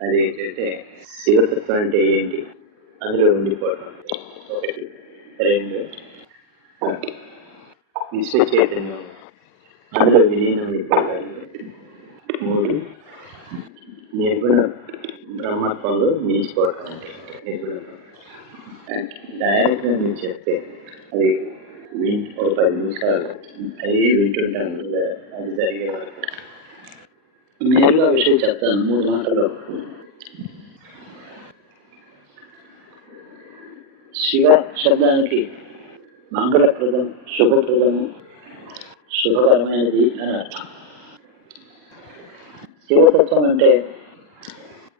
అది ఏంటంటే శివతత్వం అంటే ఏంటి, అందులో ఉండిపోవడం ఒకటి. రెండు, విశ్వ చైతన్యం అందులో విలీనం అయిపోవడానికి. మూడు, నిర్గుణ బ్రహ్మత్వంలో నిలిచిపోవడం అంటే నిర్గుణం. డైరెక్ట్గా నేను చెప్తే అది ఒక 10 నిమిషాలు అది వింటుంటాను, అది జరిగే వరకు. నేరుగా విషయం చెప్తాను 3 మాటల్లో. శివ శబ్దానికి మంగళప్రదం, శుభప్రదము, శుభకరమైనది అని అర్థం. శివతత్వం అంటే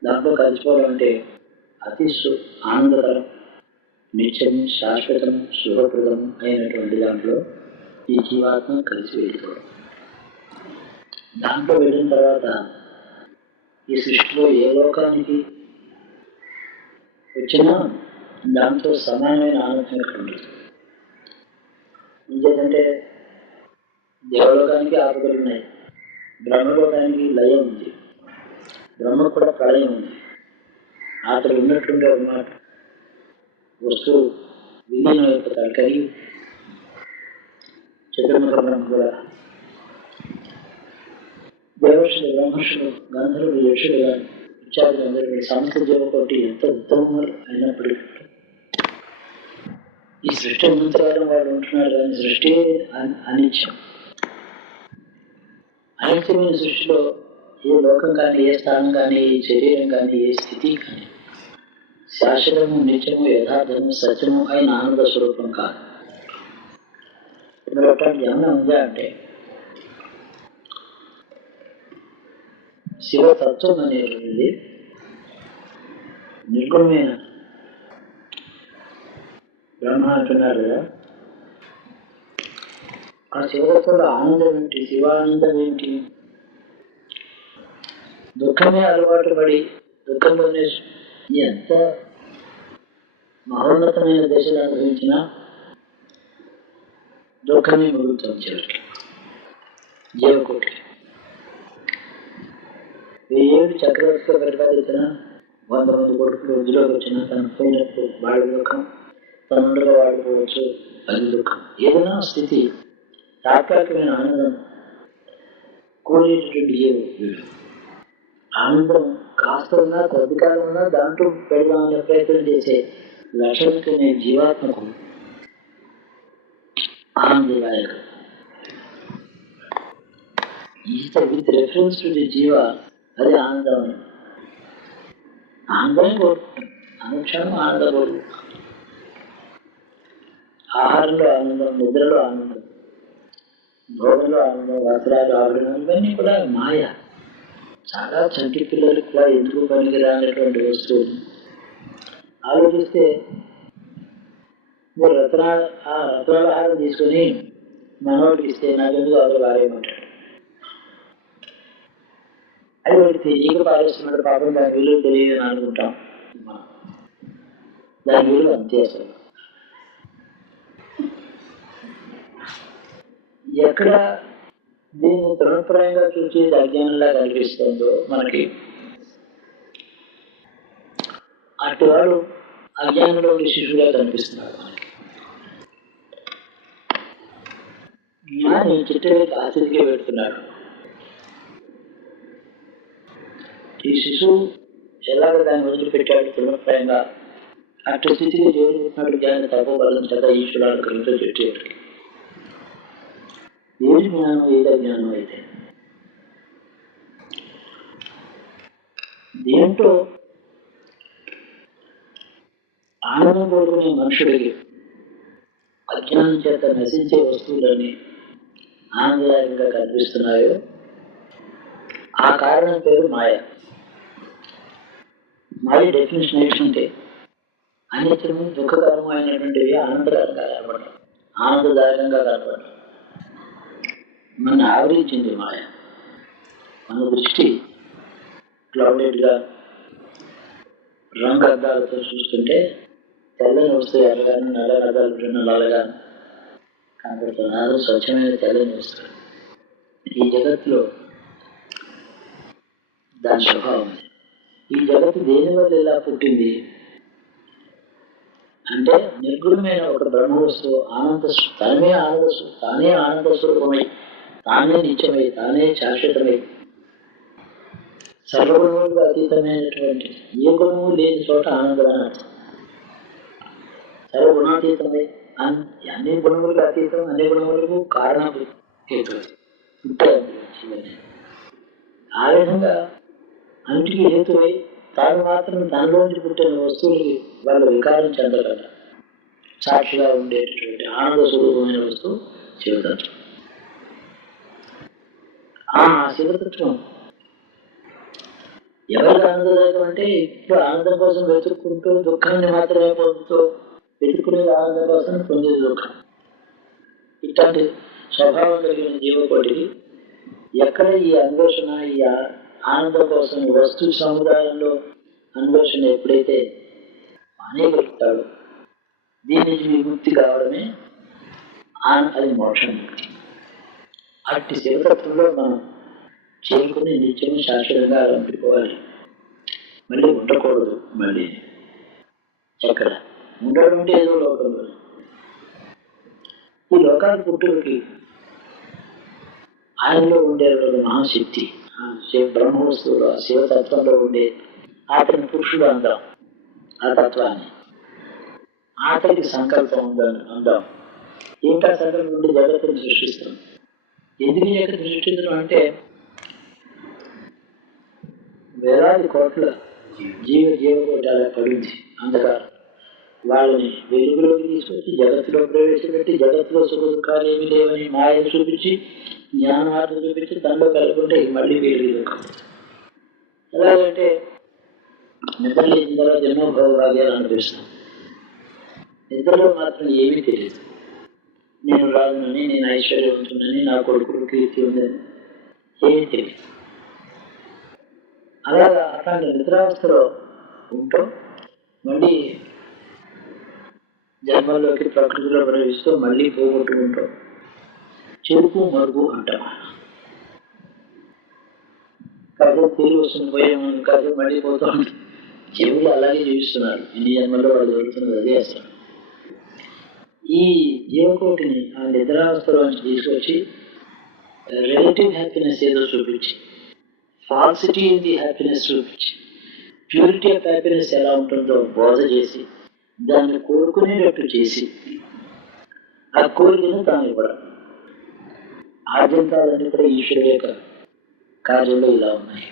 దాంట్లో కలిసిపోవడం అంటే అతి ఆనందకరం, నిత్యము, శాశ్వతము, శుభప్రదము అయినటువంటి దాంట్లో ఈ జీవాత్మ కలిసి వెళ్ళిపోవడం. దాంట్లో వెళ్ళిన తర్వాత ఈ సృష్టిలో ఏ లోకానికి వచ్చినా దాంతో సమానమైన ఆనందం ఇక్కడ ఉంటుంది. ఇంకేంటంటే దేవలోకానికి ఆపదలు ఉన్నాయి, బ్రహ్మలోకానికి లయం ఉంది, బ్రహ్మ కూడా ప్రళయం ఉంది. అతడు ఉన్నట్టుండే అన్నమాట వస్తువు విలీనం అయిపోతాడు. కలిగి చతుర్ముఖ బ్రహ్మ కూడా దేవర్షులు, బ్రహ్మర్షులు, గంధర్వులు, యక్షులు కానీ ఇత్యాదులు అందరూ సమస్త జీవకోటి ఎంత ఉత్తమములు అయినప్పటికీ ఈ సృష్టి ఉన్నంతకాలం వాళ్ళు ఉంటున్నారు. కానీ సృష్టి అనిత్యం. అనిత్యమైన సృష్టిలో ఏ లోకం కానీ, ఏ స్థానం కానీ, ఏ శరీరం కానీ, ఏ స్థితి కానీ శాశ్వతము, నిత్యము, యథార్థము, సత్యము అయిన ఆనంద స్వరూపం కాదు. ఇందులో ఏమన్నా ఉందా అంటే శివతత్వం అనేటువంటిది నిర్గుణమైన బ్రహ్మ అంటున్నారు కదా. ఆ శివతత్వంలో ఆనందం ఏంటి, శివానందం ఏంటి? దుఃఖమే అలవాటు పడి దుఃఖంలోనే ఎంత మహోన్నతమైన దశలు అనుభవించినా దుఃఖమే మిగులుతుంది చివరికి. జీవకోటి 1000 ఏళ్ళు చక్రవర్తిగా పరిపాలించిన 100 మంది కొడుకులు వృద్ధిలోకి వచ్చిన తను పోయినప్పుడు వాళ్ళ దుఃఖం, తనుండగా వాడుకోవచ్చు, అది దుఃఖం. ఏదైనా స్థితి తాత్కాలికమైన ఆనందం కూడేటటువంటి జీవుడు. ఆనందం కాస్త ఉన్నా, కొద్ది కాలం ఉన్నా దాంట్లో పెడదామనే ప్రయత్నం చేసే లక్షణమైన జీవాత్మకు ఆనందదాయకం. విత్ రెఫరెన్స్ టు ది జీవ అది ఆనందం. ఆనందమే కోరుకుంటాం, అనుక్షణం ఆనందం కోరుకుంటాం. ఆహారంలో ఆనందం, నిద్రలో ఆనందం, భోగంలో ఆనందం, వస్త్రాలు, ఆభరణాలు ఇవన్నీ కూడా మాయ. చాలా చంటి పిల్లలకు కూడా ఎందుకు పనికిరానటువంటి వస్తువులు ఆలోచిస్తే మీరు రత్నాలహారం తీసుకొని మనోడికి ఇస్తే నాకెందుకు అదో వారేయమంటాడు. అది వాడికి తెలియక పారేస్తున్నాడు. పాపం దాని విలువ తెలియదు అని అనుకుంటాం. దాని విలువ అంతే. అసలు ఎక్కడ దీన్ని తృణప్రాయంగా చూసి అజ్ఞానంలా కనిపిస్తుందో మనకి, అటువాడు అజ్ఞానంలో శిశువుగా కనిపిస్తున్నాడు మనకి. జ్ఞాని చిట్టకి ఆసక్తిగా పెడుతున్నాడు. ఈ శిశువు ఎలాగ దాన్ని వదిలిపెట్టాడు తృణప్రాయంగా, అటు స్థితిగా జరుగుతున్నాడు. జ్ఞాని తపోబలం చేత ఈశ్వరాలు కలిగితో పెట్టేవాడు. ఏది జ్ఞానం, ఏదో జ్ఞానం అయితే దీంట్లో ఆనందం కోరుకునే మనుషుడికి అజ్ఞానం చేత నశించే వస్తువులన్నీ ఆనందదాయకంగా కనిపిస్తున్నాయో ఆ కారణం పేరు మాయ. మాయ డెఫినేషన్ ఏంటంటే అనిత్యము, దుఃఖకరము అయినటువంటివి ఆనందకరంగా కనపడడం, ఆనందదాయకంగా కనపడడం. మన ఆవరించింది మాయ. మన దృష్టి క్లౌడెడ్గా రంగు అద్దాలతో చూస్తుంటే తెల్లని వస్తువు ఎర్రగాను, నల్ల అద్దాలు నల్లగాను కనపడుతున్నారు. స్వచ్ఛమైన తెల్లని వస్తువు. ఈ జగత్తులో దాని స్వభావం. ఈ జగత్తు దేని వల్ల ఇలా పుట్టింది అంటే నిర్గుణమైన ఒక బ్రహ్మ వస్తువు తానే ఆనంద స్వరూపమై, తానే నిత్యమై, తానే శాశ్వతమై, సర్వగుణములకు అతీతమైనటువంటి ఏ గుణము లేని చోట ఆనందం అని అర్థం. సర్వగుణాతీతమై, అన్ని గుణములకు అతీతం, అన్ని గుణములకు కారణభూతం ఆ విధంగా అన్నిటికీ హేతువై తాను మాత్రం తనలోంచి పుట్టిన వస్తువులకి వాళ్ళు వికారం చెందగల సాక్షిగా ఉండేటటువంటి ఆనంద స్వరూపమైన వస్తువు శివతత్వం. ఆ శివతత్వం ఎవరికి ఆనందదాయకం అంటే ఇప్పుడు ఆనందం కోసం వెతుక్కుంటూ దుఃఖాన్ని మాత్రమే పొందుతూ వెతుక్కునేది ఆనందం కోసం పొందేది దుఃఖం. ఇట్లాంటి స్వభావం కలిగిన జీవకోటికి ఎక్కడ ఈ అన్వేషణ, ఈ ఆనందం కోసం వస్తు సముదాయంలో అన్వేషణ ఎప్పుడైతే మానేయగలుగుతాడో దీని నుంచి విముక్తి కావడమే అది మోక్షం. అట్టి శివతత్వంలో మనం చేరుకుని నిత్యం శాశ్వతంగా అలంపించుకోవాలి. మళ్ళీ ఉండకూడదు. మళ్ళీ ఎక్కడ ఉండడం అంటే ఏదో లోకంలో. ఈ లోకాల పుట్టుడికి ఆయనలో ఉండేటువంటి మహాశక్తి బ్రహ్మ వస్తువులు, ఆ శివతత్వంలో ఉండే అతని పురుషుడు అందాం. ఆ తత్వాన్ని అతనికి సంకల్పం ఉందని అందాం. ఇంకా సంకల్పం నుండి జగత్తుని సృష్టిస్తాం. ఎందుకు జగత్తుని సృష్టించడం అంటే వేలాది కోట్ల జీవకోటి అలా పడింది అంధకారం. వాళ్ళని వెలుగులోకి తీసుకొచ్చి జగత్తులో ప్రవేశపెట్టి జగత్తులో సుఖ దుఃఖాలు ఏమి లేవని మాయను చూపించి జ్ఞానార్థం చూపించి దానిలో కలుపుకుంటే మళ్ళీ వెలుగు దుఃఖం. ఎలాగంటే నిద్రలేచిన తర్వాత జన్మభవ భాగ్యాలు అనిపిస్తాం. నిద్రలో మాత్రం ఏమీ తెలియదు. నేను రాజునని, నేను ఐశ్వర్యవంతునని, నా కొడుకుడు కీర్తి ఉందని ఏమీ తెలియదు. అలాగా అట్లాంటి నిద్రావస్థలో ఉంటూ మళ్ళీ జన్మల్లోకి ప్రకృతిలో ప్రవేశిస్తూ మళ్ళీ పోగొట్టుకుంటూ చెరుకు మరుగు అంటాం. కాసేపు తిరిగి వస్తుంది, పోయేమో కాసేపు మళ్ళీ పోతూ ఉంటుంది. చెవులు అలాగే జీవిస్తున్నారు. ఇన్ని జన్మల్లో వాళ్ళు దొరుకుతున్నది అదే అసలు. ఈ జీవకోటిని ఆ నిద్రావస్థలోంచి తీసుకొచ్చి రిలేటివ్ హ్యాపీనెస్ ఏదో చూపించి, ఫాల్సిటీ ఇన్ ది హ్యాపీనెస్ చూపించి, ప్యూరిటీ ఆఫ్ హ్యాపీనెస్ ఎలా ఉంటుందో బోధ చేసి, దాన్ని కోరుకునేటట్టు చేసి, ఆ కోరికను తాను ఇవ్వడం. ఆద్యంతాలన్నీ కూడా ఈశ్వరుడు యొక్క కార్యంలో ఇలా ఉన్నాయి.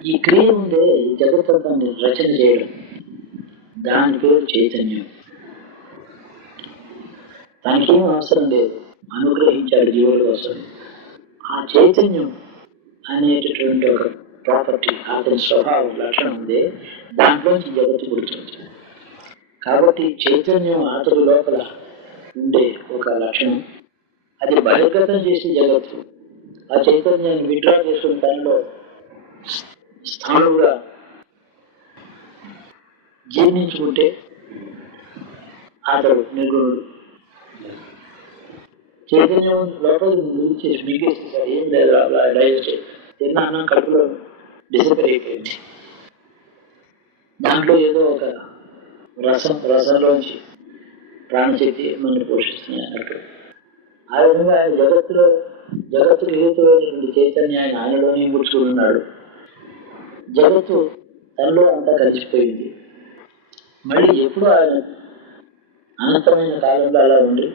ఈ క్రియ ఉందే ఈ జగత్తాన్ని రచన చేయడం, దాని పేరు చైతన్యం. తనకేం అవసరం లేదు, అనుగ్రహించాడు జీవుల కోసం. ఆ చైతన్యం అనేటటువంటి ఒక ప్రాపర్టీ, అతని స్వభావం, లక్షణం ఉందే, దాంట్లోంచి జగత్తు పుడుతుంది. కాబట్టి చైతన్యం అతని లోపల ఉండే ఒక లక్షణం, అది బహిర్గతం చేసే జగత్తు. ఆ చైతన్యాన్ని విడ్రా చేసుకున్న దానిలో స్థానుగా జీర్ణించుకుంటే అతడు నిర్గుణుడు. చైతన్యం లోపల చేసి మిగేస్తారు, ఏం లేదు, అలా డైజెస్ట్ తిన్న అన్నం కడుపులో డిసిపేట్ అయిపోయింది. దాంట్లో ఏదో ఒక రసంలోంచి ప్రాణశక్తి మనల్ని పోషిస్తున్నాయి అన్నట్టు. ఆ విధంగా ఆయన జగత్తుకు హేతువైనటువంటి చైతన్యాన్ని ఆయనలోనే ముడుచుకున్నాడు. జగత్తు తనలో అంతా కలిసిపోయింది. మళ్ళీ ఎప్పుడు ఆయన అనంతమైన కాలంలో అలా ఉండి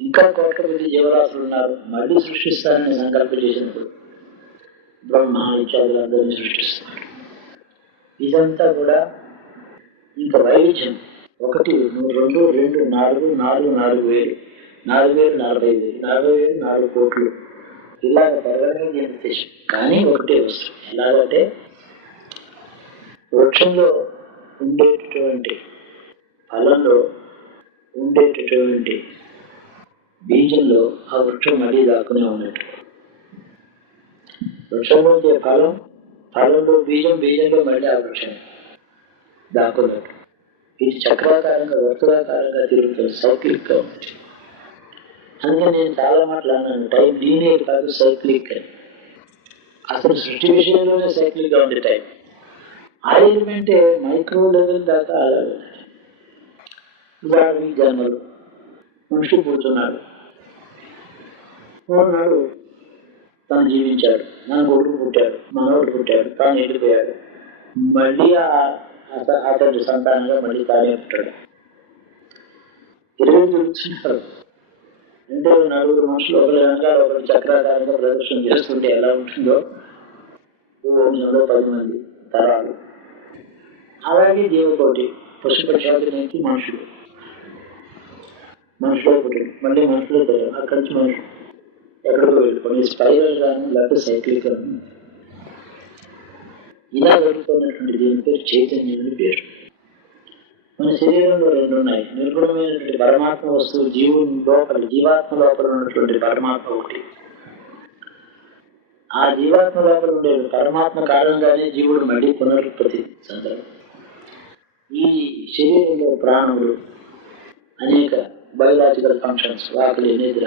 ఇంకా కోట్ల మంది జీవరాశులు ఉన్నారు, మళ్ళీ సృష్టిస్తానని సంకల్పం చేసినప్పుడు బ్రహ్మ ఇత్యాదులందరినీ సృష్టిస్తున్నాడు. ఇదంతా కూడా ఇంకా వైవిధ్యం. 1, 2, 2, 4, 4, 4,000, 4,000, 40,000, 40,000, 4 కోట్లు ఇలాగ పెరగడం చెందితే కానీ ఒకటే వస్తుంది. ఎలాగంటే వృక్షంలో ఉండేటటువంటి ఫలంలో ఉండేటటువంటి బీజంలో ఆ వృక్షం మళ్ళీ దాక్కునే ఉన్నట్టు. వృక్షంలో ఉండే ఫలంలో బీజం, బీజంలో మళ్ళీ ఆ వృక్షం దాక్కున్నట్టు. ఇది చక్రాకారంగా, వర్తులాకారంగా తిరుగుతుంది, సైక్లిక్గా ఉంటుంది. అందుకని నేను చాలా మాట్లాడినాను, టైం లీనియర్ కాదు, సైక్లిక్ అని. అసలు సృష్టి విషయంలోనే సైక్లిక్గా ఉంది టైం. ఆ ఎలిమెంటే మైక్రో లెవెల్ దాకా అలాగే. ఉదాహరణకి జన్మలు, మనిషి పుడుతున్నాడు, నాడు తను జీవించాడు, నా కొడుకు పుట్టాడు, మనవడు పుట్టాడు, తాను వెళ్ళిపోయాడు, మళ్ళీ అతడి సంతానంగా మళ్ళీ తానే పుట్టాడు. 20 చూస్తున్నారు అంటే నలుగురు మనుషులు ఒకరి వెనకాల ఒకరి చక్రాకారంగా ప్రదర్శన చేస్తుంటే ఎలా ఉంటుందో వంశంలో 10 మంది తరాలు. అలాగే జీవకోటి పశుపక్షాలకి మనుషులు, మనుషులో పుట్టాడు, మళ్ళీ మనుషులో తెలియదు, అక్కడి నుంచి మనుషులు ఎక్కడికో వెళ్ళిపోయి స్పైరల్ గాను లేకపోతే సైకిల్ గాను ఇలా జరుగుతున్నటువంటి దీని పేరు చైతన్యుని పేరు. మన శరీరంలో 2 ఉన్నాయి. నిర్గుణమైనటువంటి పరమాత్మ వస్తువు జీవుని లోపల, జీవాత్మ లోపల ఉన్నటువంటి పరమాత్మ ఒకటి. ఆ జీవాత్మ లోపల ఉండే పరమాత్మ కారణంగానే జీవుడు మళ్ళీ పునరుత్పత్తి చెందడం. ఈ శరీరంలో ప్రాణులు అనేక బయోలాజికల్ ఫంక్షన్స్, ఆకలి, నిద్ర,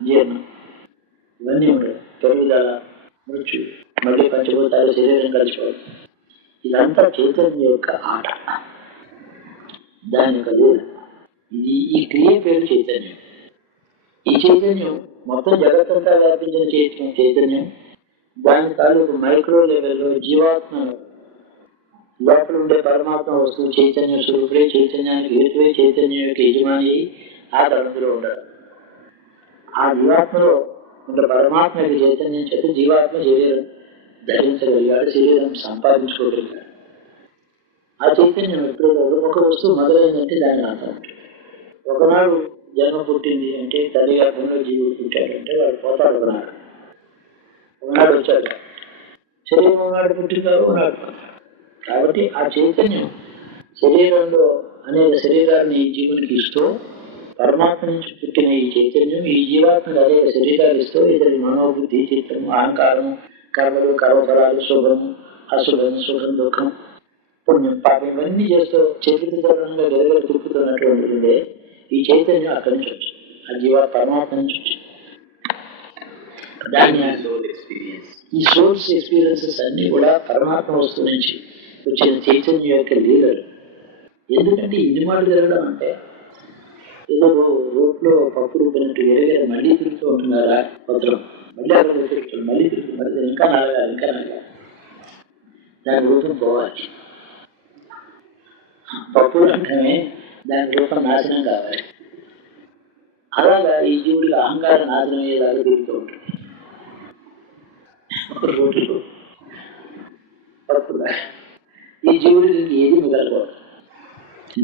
జీర్ణం ఇవన్నీ ఉంటాయి. పెరుగుదల, మృత్యు, మళ్ళీ పంచభూతాలు శరీరం కలిసిపోవడం, ఇదంతా చైతన్యం యొక్క ఆట, దాని యొక్క లీల. ఇది ఈ క్రియ పేరు చైతన్యం. ఈ చైతన్యం మొత్తం జగత్తంతా వ్యాపించిన చైతన్యం. దాని తాలూకు మైక్రో లెవెల్లో జీవాత్మ లోపల ఉండే పరమాత్మ వస్తువు చైతన్య స్వరూపుడే, చైతన్యానికి హేతువే, చైతన్యం యొక్క యజమాని ఆ తలంపులో ఉండాలి. ఆ జీవాత్మలో ఉండే పరమాత్మ యొక్క చైతన్యం చేత జీవాత్మ శరీరం ధరించగలిగాడు, శరీరం సంపాదించుకోగలిగాడు. ఆ చైతన్యం ఎప్పుడు ఒక వస్తువు మొదలైందంటే దాని అంతం ఉంటుంది. ఒకనాడు జన్మ పుట్టింది అంటే తల్లి గర్భంలో జీవుడు పుట్టాడంటే వాడు పోతాడు. ఒకనాడు వచ్చాడు, శరీరం ఒకనాడు పుట్టింది, ఒకనాడు పోతాడు. కాబట్టి ఆ చైతన్యం శరీరంలో అనేక శరీరాన్ని జీవునికి ఇస్తూ, పరమాత్మ నుంచి పుట్టిన ఈ చైతన్యం ఈ జీవాత్మకు అనేక శరీరాలు ఇస్తూ ఇతని మనోబుద్ధి, చిత్తము, అహంకారము, కర్మలు, కర్మఫలాలు, శుభము, అశుభము, సుఖం, దుఃఖం, పుణ్యం, పాపం ఇవన్నీ చేస్తూ చైతన్యంగా గెలగలు తిరుగుతున్నటువంటిదే ఈ చైతన్యం అక్కడి నుంచి వచ్చింది. ఆ జీవ పరమాత్మ నుంచి వచ్చింది. దాన్ని ఈ సోర్స్ ఎక్స్పీరియన్సెస్ అన్ని కూడా పరమాత్మ వస్తువు నుంచి వచ్చిన చైతన్యం యొక్క లీలలు. ఎందుకంటే ఇన్ని మాటలు జరగడం అంటే ఏదో రోడ్లో పప్పు రూపినట్టు ఎరగ మళ్ళీ తిరుగుతూ ఉంటున్నారా పత్రం, మళ్ళీ అక్కడ తిరుగుతుంది, మళ్ళీ తిరుగుతుంది, మళ్ళీ ఇంకా నలగాలి, ఇంకా నలగాలి, దాని రూపం పోవాలి. పప్పు అంటే దాని రూపం నాశనం కావాలి. అలాగా ఈ జీవుడికి అహంకారం నాశనం అయ్యేలాగా తిరుగుతూ ఉంటుంది. రోడ్లు పప్పుగా ఈ జీవుడికి ఏది మిగలకూడదు.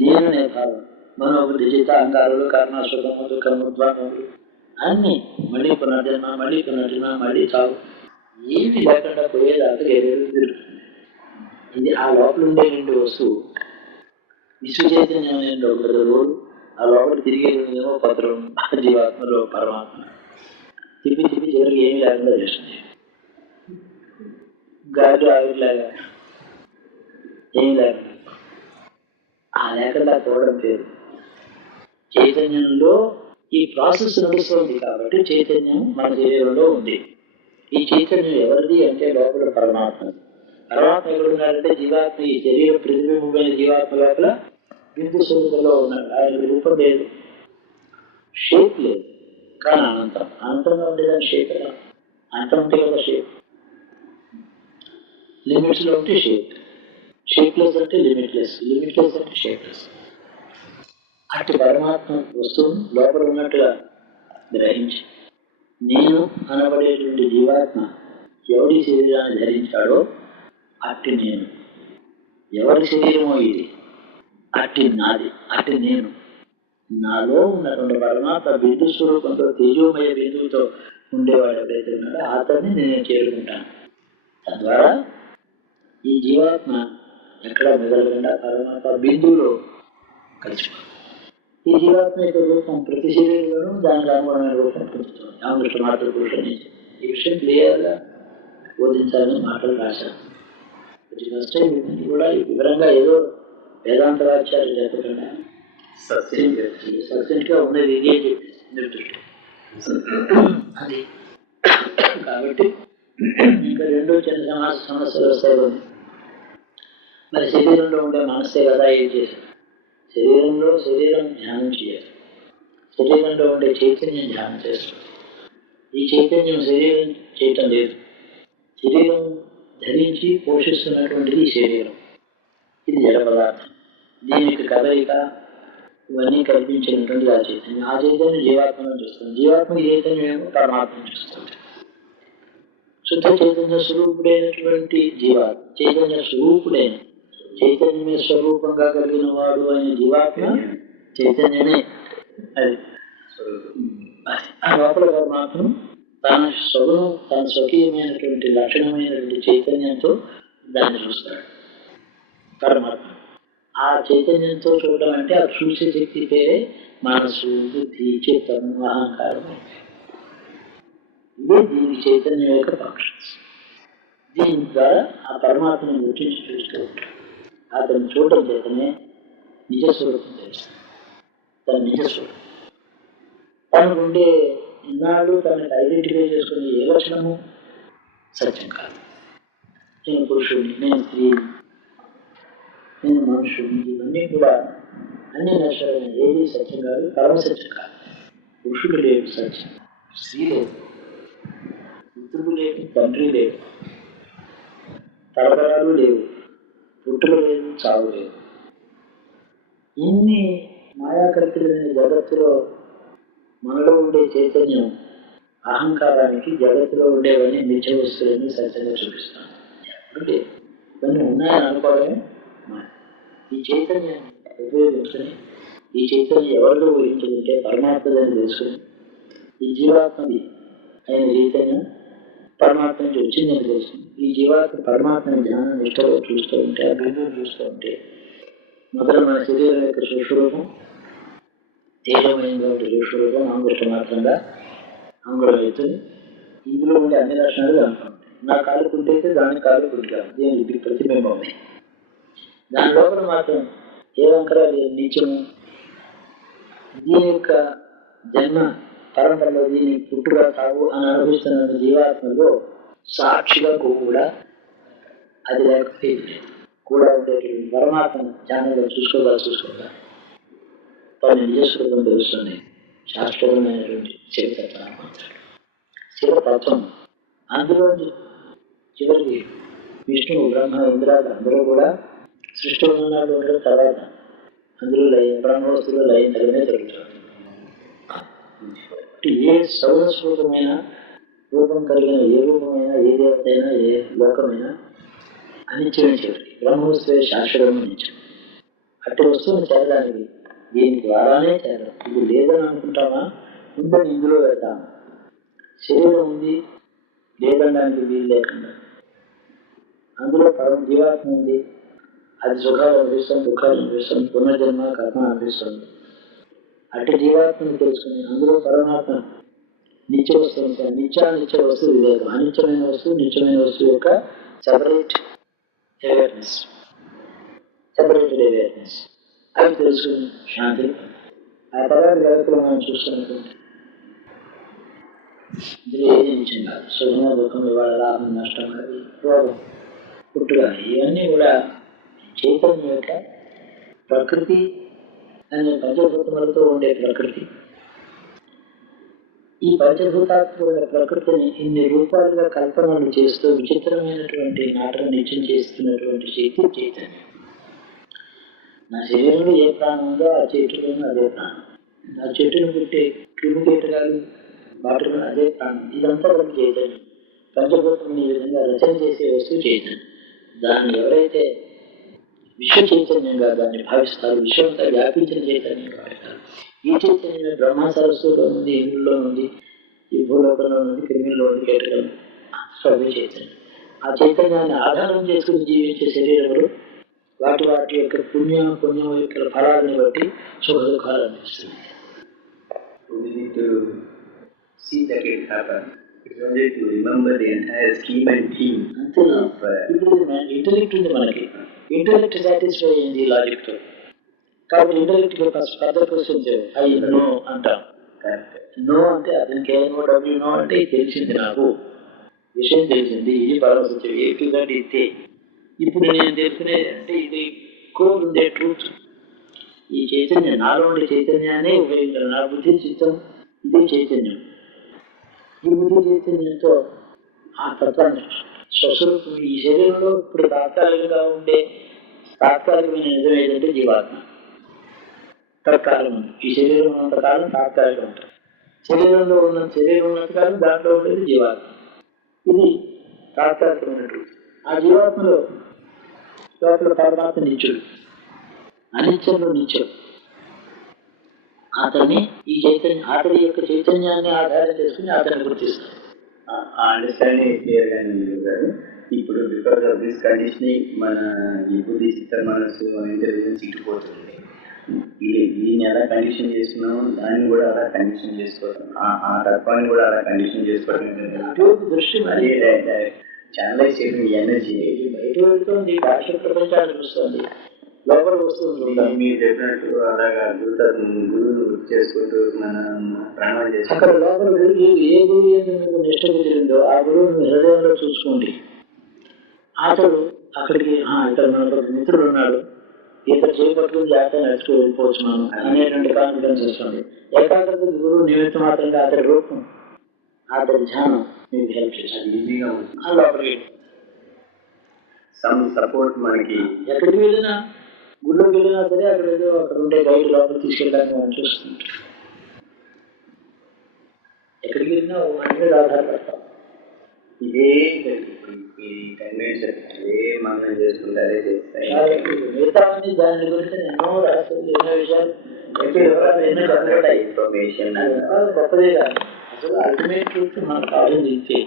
నేను అనే భావం, మనోబుద్ధి, చిత్త, అహంకారాలు, కర్మ, సుఖము, దుఃఖము, ద్వంద్వములు అన్నీ మళ్ళీ పునర్జన్మ, మళ్ళీ పునర్జన్మ, మళ్ళీ చావు ఏమి లేకుండా పోయేదాకా ఏదేదో తిరుగుతుంది. ఇది ఆ లోపల ఉండే 2 వస్తువు విశ్వ చైతన్యం ఒకటి రోడ్డు, ఆ లోపల తిరిగేదేమో పత్రం, జీవాత్మలో పరమాత్మ తిరిగి తిరిగి చివరికి ఏమీ లేకుండా చేస్తుంది. గాలి ఆవిరిలాగా ఏమి లేకుండా ఆ లేకుండా పోవడం పేరు చైతన్యంలో. ఈ ప్రాసెస్ నడుస్తుంది కాబట్టి చైతన్యం మన శరీరంలో ఉంది. ఈ చైతన్యం ఎవరిది అంటే లోపల పరమాత్మ. పరమాత్మ ఎక్కడ ఉన్నాడంటే జీవాత్మ, ఈ శరీర ప్రతిబింబమైన జీవాత్మ లోపల బిందు స్వరూపంలో ఉన్నాడు. ఆయన రూపం లేదు, షేప్ లేదు, కానీ అనంతం. అనంతంగా ఉండేదాన్ని షేప్ ఎలా? అనంతం ఉంటే కదా షేప్. లిమిట్స్లో ఉంటే షేప్, షేప్లెస్ అంటే లిమిట్లెస్, లిమిట్లెస్ అంటే షేప్లెస్. అటు పరమాత్మ వస్తువును లోపల ఉన్నట్టుగా గ్రహించి నేను అనబడేటువంటి జీవాత్మ ఎవరి శరీరాన్ని ధరించాడో అట్టి నేను, ఎవరి శరీరమో ఇది అట్టి నాది, అట్టి నేను. నాలో ఉన్నటువంటి పరమాత్మ బిందు స్వరూపంతో తేజోమయ బిందువుతో ఉండేవాడు ఎవరైతే ఉన్నాడో అతన్ని నేను చేరుకుంటాను. తద్వారా ఈ జీవాత్మ ఎక్కడ మిగలకుండా పరమాత్మ బిందువులో కలిసిపోతుంది. ఈ జీవాత్మ యొక్క రూపం ప్రతి శరీరంలోనూ దానికి అనుగుణమైన రూపం పొందుతుంది. రామకృష్ణ మాటలు పురుషుని ఈ విషయం క్లియర్గా బోధించాలని మాటలు రాశాను. ఫస్ట్ టైం కూడా వివరంగా ఏదో వేదాంత వాక్యాలు చెప్పకుండా సబ్జెక్ట్గా ఉన్నది ఇదే చెప్పి అది. కాబట్టి ఇంకా 2 చిన్న సమస్యలు వస్తాయి. మరి శరీరంలో ఉండే మనస్సే కదా ఏం చేశారు? శరీరం ధ్యానం చేయాలి. శరీరంలో ఉండే చైతన్యం ధ్యానం చేస్తుంది. ఈ చైతన్యం శరీరం చేయటం లేదు. శరీరం ధరించి పోషిస్తున్నటువంటిది శరీరం. ఇది జడ పదార్థం. దీనికి కదలిక ఇవన్నీ కల్పించినటువంటి ఆ చైతన్యం. ఆ చైతన్యం జీవాత్మను చూస్తుంది. జీవాత్మ చైతన్యం ఏమో పరమాత్మను చూస్తుంది. శుద్ధ చైతన్య స్వరూపుడైనటువంటి జీవాత్మ, చైతన్య స్వరూపుడైన చైతన్యమే స్వరూపంగా కలిగిన వాడు అనే జీవాత్మ చైతన్యమే. అది ఆ లోపల పరమాత్మ తన స్వకీయమైనటువంటి లక్షణమైనటువంటి చైతన్యంతో దాన్ని చూస్తాడు పరమాత్మ. ఆ చైతన్యంతో చూడడం అంటే ఆ చూసే శక్తి పేరే మనసు, బుద్ధి, చిత్తము, అహంకారం. ఇదే దీనికి చైతన్యం యొక్క ఫంక్షన్స్. దీని ద్వారా ఆ పరమాత్మను గుర్తించి చూస్తూ ఉంటాడు. అతను చూడడం చేతనే నిజస్వరూపం తెలుస్తుంది. తన నిజస్వరూపం తనకు ఉండే ఇన్నాళ్ళు తనకి ఐడెంటిఫై చేసుకునే ఏ లక్షణము సత్యం కాదు. నేను పురుషుడిని, నేను స్త్రీని, నేను మనుషుడిని, ఇవన్నీ కూడా అన్ని నష్టమైన ఏది సత్యం కాదు, పరమ సత్యం కాదు. పురుషుడు లేడు సత్యం, స్త్రీ లేదు, పుత్రుడు లేదు, తండ్రి లేదు, తరతరాలు లేవు, పుట్టుక లేదు, చావు లేదు. ఇన్ని మాయాకల్పితమైన జగత్తులో మనలో ఉండే చైతన్యం అహంకారానికి జగత్తులో ఉండేవన్నీ నిత్య వస్తువులని సత్యంగా చూపిస్తాను. అంటే ఇవన్నీ ఉన్నాయని అనుకోవడమే ఈ చైతన్యాన్ని ఉపయోగించుకుని, ఈ చైతన్యం ఎవరిలో ఊహించుకుంటే పరమాత్మని తెలుసుకుని, ఈ జీవాత్మది అయిన చైతన్యం పరమాత్మ నుంచి వచ్చిందని తెలుసుకుని, ఈ జీవాత్మ పరమాత్మని ధ్యానం నిష్టలో చూస్తూ ఉంటే, అభివృద్ధి చూస్తూ ఉంటే మొదలు మన శరీరం యొక్క సూక్ష్మరూపం, తేజమైనటువంటి సూక్ష్మరూపం అంగుష్ట మాత్రంగా అంగుళం అవుతుంది. ఇందులో ఉండే అన్ని లక్షణాలు అనుకుంటాయి. నా కాలు కుంటైతే దాని కాలు కుంటాను, దీనికి ప్రతిబింబమే. దాని లోపల మాత్రం ఏ వంకరాలు నిత్యము. దీని యొక్క జన్మ పరంపరలో దీని పుట్టుగా కావు అని అనుభవిస్తున్న జీవాత్మలో సాక్షిగా కూడా అది లేకపోయింది కూడా ఉండేటువంటి పరమాత్మ ధ్యానంలో చూసుకోగా తన నిజస్వరూపం తెలుస్తుంది. శాశ్వతమైనటువంటి శివతత్వం అందులో చివరికి విష్ణువు, బ్రహ్మ, ఇంద్రాలు అందరూ కూడా సృష్టి ఉన్నాడు ఉండడం తర్వాత అందులో లయం, బ్రహ్మవస్తులో లయం తగ్గనే జరుగుతుంది. ఏ సౌరస్వరూపమైన రూపం కలిగిన ఏ రూపమైనా, ఏ దేవతైనా, ఏ లోకమైనా అనిత్యమే. చివరికి బ్రహ్మవస్తువే శాశ్వతం నిత్యం. అట్టి వస్తువుని చేరడానికి దీని ద్వారానే చేరడం. ఇది లేదని అనుకుంటామా, ఉందని ఇందులో పెడతాము. శరీరం ఉంది లేదనడానికి వీలు లేకుండా అందులో పరమ జీవాత్మ ఉంది. అది సుఖాలు అనిపిస్తుంది, దుఃఖాలు అనిపిస్తుంది, పునర్జన్మ కర్మ అనిపిస్తుంది. అట్టి జీవాత్మని తెలుసుకుని అందులో పరమాత్మ నిత్య వస్తువు, నిత్య వస్తువు వివేకం. అనిత్యమైన వస్తువు, నిత్యమైన వస్తువు యొక్క సెపరేటెడ్ అవేర్నెస్ అవి తెలుసుకుని శాంతి. ఆ తర్వాత జగత్తులో మనం చూస్తున్నటువంటి ఇందులో ఏది నిత్యం కాదు. సుఖము, దుఃఖం, ఇవాళ లాభం, నష్టం, అది రోగం, పుట్టుక, ఇవన్నీ కూడా చైతన్యం యొక్క ప్రకృతి అనే పంచభూతములతో ఉండే ప్రకృతి. ఈ పంచభూతాత్మక ప్రకృతిని ఇన్ని రూపాలుగా కల్పనలు చేస్తూ విచిత్రమైనటువంటి నాటకం నిత్యం చేస్తున్నటువంటి శక్తి చైతన్యం. నా శరీరంలో ఏ ప్రాణం ఉందో ఆ చెట్టులోనూ అదే ప్రాణం. నా చెట్టును పుట్టే క్రిమికీటకాలు వాటిలో అదే ప్రాణం. ఇదంతా ఒక చైతన్యం. పంచభూతం ఈ విధంగా రచన చేసే వస్తువు చైతన్యం. దాన్ని ఎవరైతే విశ్వ చైతన్యంగా దాన్ని భావిస్తారు, విశ్వంతా వ్యాపించిన చైతన్యంగా భావిస్తారు. ఈ చైతన్యం బ్రహ్మ సరస్సులో ఉంది, ఇందులో ఉంది, ఈ భూలోకంలో ఉంది, క్రిమిలో ఉంది, కేటకలు అదే చైతన్యం. ఆ చైతన్యాన్ని ఆధారం చేసుకుని జీవించే శరీరములు వాటి యొక్క పుణ్యం యొక్క ఫలాన్ని బట్టి సుఖ దుఃఖాలు అనిపిస్తుంది. ఇప్పుడు ఇంటెలెక్ట్ ఉంది మనకి. ఇంటెలెక్ట్ సాటిస్ఫై అయింది లాజిక్ తో. కాబట్టి intellect further questions I know అంటాం. నో అంటే అతనికి ఏమో డబ్ల్యూ నో అంటే తెలిసింది, నాకు విషయం తెలిసింది, ఇది పరమసత్యం, ఏ ఇదే ఇప్పుడు నేను తెలుసుకునేది అంటే ఇది కోర్ ఉండే ట్రూత్. ఈ చైతన్యం నాలో ఉండే చైతన్యాన్ని ఉపయోగించాలి. నా బుద్ధి చిత్తం ఇదే చైతన్యం. ఈ బుద్ధి చైతన్యంతో ఆ తత్వాన్ని స్వస్వరూపం ఈ శరీరంలో ఇప్పుడు తాత్కాలికంగా ఉండే తాత్కాలికమైన నిజం ఏదంటే జీవాత్మ. తత్కాలం ఈ శరీరం ఉన్నంతకాలం తాత్కాలికం ఉంటుంది. శరీరం ఉన్నంతకాలం దాంట్లో ఉండేది జీవాత్మ. ఇది తాత్కాలికమైనటువంటి. ఆ జీవాత్మలో లోపల పరమాత్మ నిత్యుడు, అనిత్యంలో నిత్యుడు. అతన్ని ఈ చైతన్యం అతని యొక్క చైతన్యాన్ని ఆధారం చేసుకుని అతన్ని గుర్తిస్తాడు. అండర్స్టాండింగ్ క్లియర్ గానే ఉంది గారు. ఇప్పుడు బికాస్ ఆఫ్ దిస్ కండిషనింగ్ మన ఈ బుద్ధి చిత్త మనస్సు ఇంటెలిజెన్స్ ఇటుపోతుంది. దీన్ని ఎలా కండిషన్ చేస్తున్నాము దాన్ని కూడా అలా కండిషన్ చేసుకోవడం, ఆ తత్వాన్ని కూడా అలా కండిషన్ చేసుకోవడం దృష్టి ఛానలైజ్ చేయడం ఎనర్జీ బయట వెళ్తుంది. భాష ప్రపంచాన్ని చూస్తుంది, లోపల వస్తుంది. మీరు చెప్పినట్టు అలాగా గురువును గుర్తు చేసుకుంటూ మనం ప్రాణాలు చేస్తాం. అక్కడ లోపల గురువు ఏ గురువు ఏదో మీకు నిష్ట కుదిరిందో ఆ గురువు మీ హృదయంలో చూసుకోండి. అతడు అక్కడికి ఇక్కడ మనకు మిత్రుడు ఉన్నాడు, ఇతర చేపట్టుకుని జాగ్రత్త నడుచుకు వెళ్ళిపోవచ్చు మనం అనేటువంటి కాన్ఫిడెన్స్ వస్తుంది. ఏకాగ్రత గురువు నిమిత్తం మాత్రంగా అతడి రూపం అతడి ధ్యానం మీకు హెల్ప్ చేస్తుంది. ఈజీగా ఉంటుంది. లోపలికి సమ్ సపోర్ట్ మనకి ఎక్కడికి వెళ్ళినా గుళ్ళోకి వెళ్ళినా సరే అక్కడ ఏదో అక్కడ ఉండే గైడ్ లోపల తీసుకెళ్ళడానికి మనం చూస్తుంటాం. ఎక్కడికి వెళ్ళినా వాటి మీద ఆధారపడతాం. ఇదే 10 minutes అదే మనం చేసుకుంటే అదే చేస్తాయి. మిగతా దాని గురించి ఎన్నో రహస్యాలు, ఎన్నో విషయాలు, ఎన్నో చెప్పబడ్డాయి. ఇన్ఫర్మేషన్ గొప్పదే కాదు, అసలు అల్టిమేట్ ట్రూత్ మనకు కావాలని ఇచ్చే.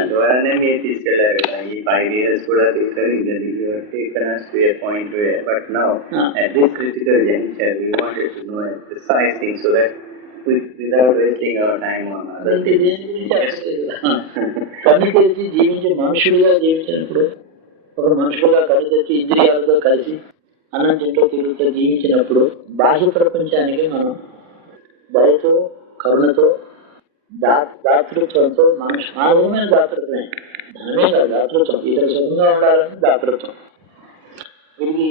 అందువల్లనే మీరు తీసుకెళ్ళారు కదా ఈ 5 years కూడా తీసుకెళ్ళి ఇక్కడ square point. But now at this critical juncture we wanted to know a precise thing so that without wasting our time on other things. కన్ను తెరిచి జీవించే మనుషులుగా జీవించినప్పుడు, ఒక మనుషులుగా కన్ను తెరిచి ఇంద్రియాలతో కలిసి అన్నం తింటూ తిరుగుతూ జీవించినప్పుడు బాహ్య ప్రపంచానికి మనం దయతో, కరుణతో, దాతృత్వంతో, మానవమైన దాతృత్వమే, ధనమే కాదు దాతృత్వం. ఇతర సుఖంగా ఉండాలని దాతృత్వం. వీడికి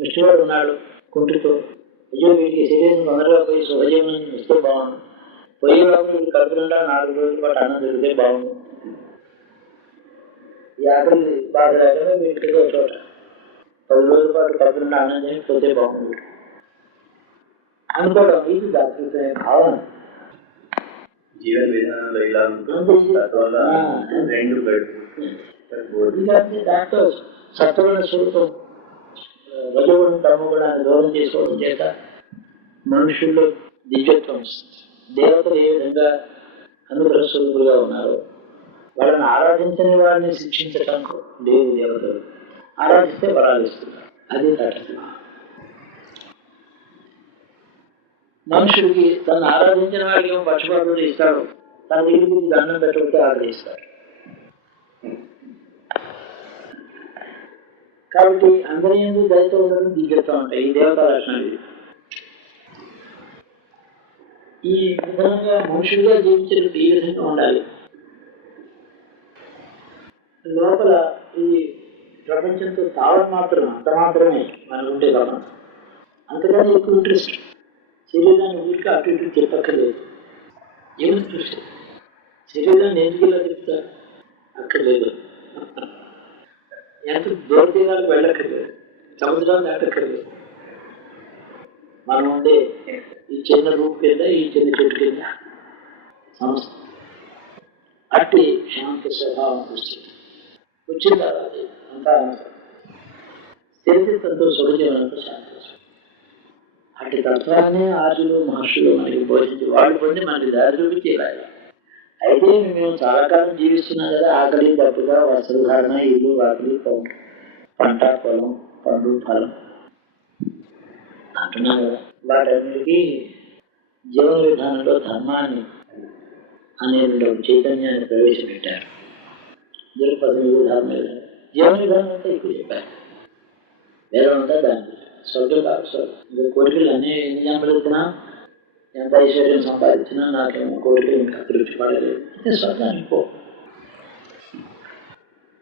మిస్టివాడు ఉన్నాడు కుంటితో, అయ్యో వీడికి శరీరం తొందరగా పోయి సుఖజీవనం ఇస్తే బాగుండు, పోయే లోపల వీడికి కడుపులుండా 4 రోజుల పాటు అన్నం దొరికితే బాగుండు, ఈ ఆకలి బాధ లేకుండా వీటికి ఒక చోట 10 రోజుల పాటు కడుపులుండా అన్నం తిని పోతే బాగుండు అనుకోవడం, ఇది దాతృత్వమే భావన. జీవన విధానంలో ఇలా ఉంటుంది. దాంట్లో సత్వగుణ స్వరూపం రజోగుణ తమోగుణాన్ని దూరం చేసుకోవడం చేత మనుషుల్లో దివ్యత్వం, దేవతలు ఏ విధంగా అనుగ్రహ స్వరూపులుగా ఉన్నారో వాళ్ళని ఆరాధించని వారిని శిక్షించటం లేదు. దేవతలు ఆరాధిస్తే వరాలు ఇస్తున్నారు. అది తటస్థ. మనుషుడికి తను ఆరాధించిన వాడికి పక్షపాతులు ఇస్తాడు, తన ఇంటికి దండం పెట్టకపోతే ఆగ్రహిస్తాడు. కాబట్టి అందరి ఎందుకు దయతో ఉండడం దిగ్గత ఉంటాయి ఈ దేవతా లక్షణాలు. ఈ విధంగా మనుషులుగా జీవించేటప్పుడు ఈ విధంగా ఉండాలి. లోపల ఈ ప్రపంచంతో తావడం మాత్రం అంత మాత్రమే మనకు ఉంటే కదా, అంతకన్నా ఎక్కువ ఇంట్రెస్ట్ శరీరాన్ని ఊరికి అటు ఇటు తిరపక్కర్లేదు. ఏమి దృష్టి శరీరాన్ని ఎందుకు ఇలా తిప్పుతారు? అక్కర్లేదు. ఎంత దూర తీరాలకు వెళ్ళక్కర్లేదు, సముద్రాలు దాటక్కర్లేదు. మనం ఉండే ఈ చిన్న రూపు కింద, ఈ చిన్న చెట్టు కింద సంస్థ అట్టి శాంత స్వభావం వచ్చిన తర్వాత అంతా స్థిరచిత్తంతో సుఖజీవనంతో శాంతి. అటు తత్వాన్ని ఆర్యులు మహర్షులు మనకి బోధించి వాళ్ళు పొంది మనకి దారి చూపించి ఇలాగా. అయితే మేము చాలా కాలం జీవిస్తున్నాం కదా, ఆకలి దప్పుగా వస్త్రధారణ, ఇల్లు వాకిలి, పంట పొలం, పండు ఫలం అంటున్నాం కదా. వాటన్నిటికీ జీవన విధానంలో ధర్మాన్ని అనేది చైతన్యాన్ని ప్రవేశపెట్టారు. దుర్పదవి ధర్మ జీవన విధానం అంతా ఇప్పుడు చెప్పారు. వేదం అంతా దాన్ని స్వర్గం కాదు, స్వర్గం కోరికలు ఎన్ని జన్మలు ఎత్తినా, ఎంత ఐశ్వర్యం సంపాదించినా నాకేమో కోరికలు ఇంకా తృప్తి పడలేదు, అయితే స్వర్గానికి పో.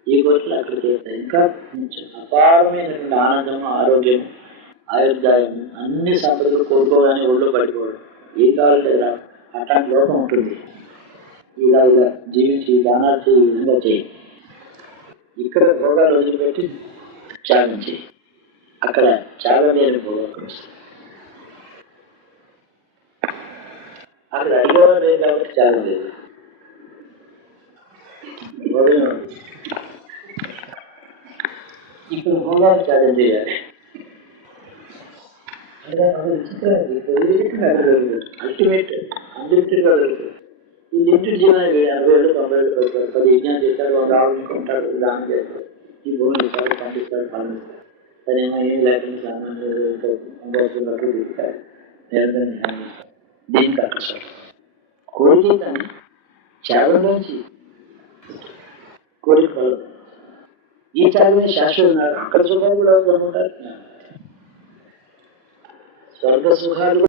ఈ కోరికలు అక్కడికి చేస్తాయి. ఇంకా కొంచెం అపారమైనటువంటి ఆనందం, ఆరోగ్యం, ఆయుర్దాయం, అన్ని సంపదలు కోరుకోగానే ఒళ్ళు పడిపోవడం, ఏం కావాలంటే అట్లాంటి లోపం ఉంటుంది. ఇలా జీవించి దానాలు చేయి, ఈ విధంగా చేయి. ఇక్కడ భోగాలు వదిలిపెట్టి త్యాగం చేయి. అక్కడ త్యాగం లేని భోగాలు వస్తాయి. అక్కడ అడిగేవాడు లేదు కాబట్టి త్యాగం లేదు. ఇప్పుడు భోగాలు త్యాగం చేయాలి. అల్టిమేట్ అన్లిమిటెడ్గా దొరుకుతుంది. ఈ లిమిటెడ్ జీవన 60 ఏళ్ళు 90 ఏళ్ళు 10 యజ్ఞాలు చేస్తారు, రావులు ఉంటాడు, దానం చేస్తారు, ఈ భూమిని ఇస్తారు, పంపిస్తారు, పండిస్తారు. అదేమో ఏం లేకుండా సామాన్యులు అంబోతులకు దిగుతారు, నిరంతరం ధ్యానిస్తారు. దీనికి అక్కడ కోరిక కానీ త్యాగంలోంచి కోరిక వల్ల ఈ త్యాగమే శాశ్వతం ఉన్నారు. అక్కడ సుఖం కూడా ఉంటారు. స్వర్గ సుఖాలు